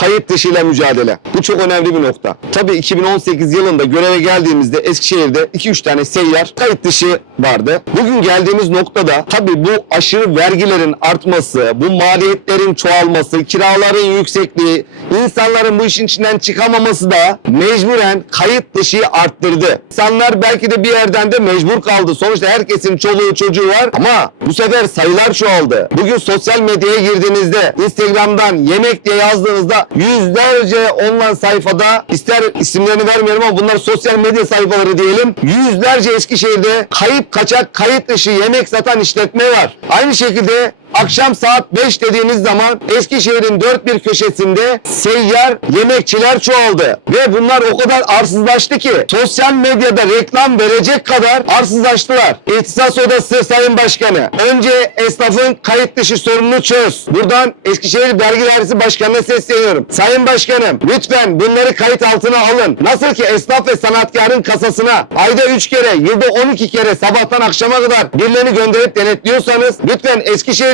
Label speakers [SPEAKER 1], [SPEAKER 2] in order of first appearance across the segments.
[SPEAKER 1] kayıt dışıyla mücadele. Bu çok önemli bir nokta. Tabii 2018 yılında göreve geldiğimizde Eskişehir'de 2-3 tane seyyar kayıt dışı vardı. Bugün geldiğimiz noktada tabii bu aşırı vergilerin artması, bu maliyetlerin çoğalması, kiraların yüksekliği, insanların bu işin içinden çıkamaması da mecburen kayıt dışıyı arttırdı. İnsanlar belki de bir yerden de mecbur kaldı. Sonuçta herkesin çoluğu çocuğu var ama bu sefer sayılar çoğaldı. Bugün sosyal medyaya girdiğinizde Instagram'dan yemek diye yazdığınızda yüzlerce online sayfada ister isimlerini vermiyorum ama bunlar sosyal medya sayfaları diyelim. Yüzlerce Eskişehir'de kayıp kaçak kayıt dışı yemek satan işletme var. Aynı şekilde Akşam saat 5 dediğiniz zaman Eskişehir'in dört bir köşesinde seyyar yemekçiler çoğaldı. Ve bunlar o kadar arsızlaştı ki sosyal medyada reklam verecek kadar arsızlaştılar. İhtisas Odası Sayın Başkanı önce esnafın kayıt dışı sorununu çöz. Buradan Eskişehir Vergi Dairesi Başkanı'na sesleniyorum. Sayın Başkanım lütfen bunları kayıt altına alın. Nasıl ki esnaf ve sanatkarın kasasına ayda 3 kere, yılda 12 kere sabahtan akşama kadar birilerini gönderip denetliyorsanız lütfen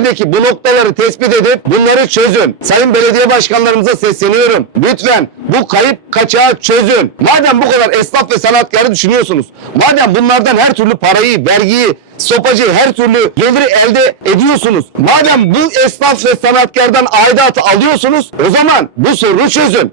[SPEAKER 1] Eskişehir'deki bu noktaları tespit edip bunları çözün. Sayın belediye başkanlarımıza sesleniyorum. Lütfen bu kayıp kaçağı çözün. Madem bu kadar esnaf ve sanatkarı düşünüyorsunuz. Madem bunlardan her türlü parayı, vergiyi, sopacı her türlü geliri elde ediyorsunuz. Madem bu esnaf ve sanatkardan aidatı alıyorsunuz o zaman bu sorunu çözün.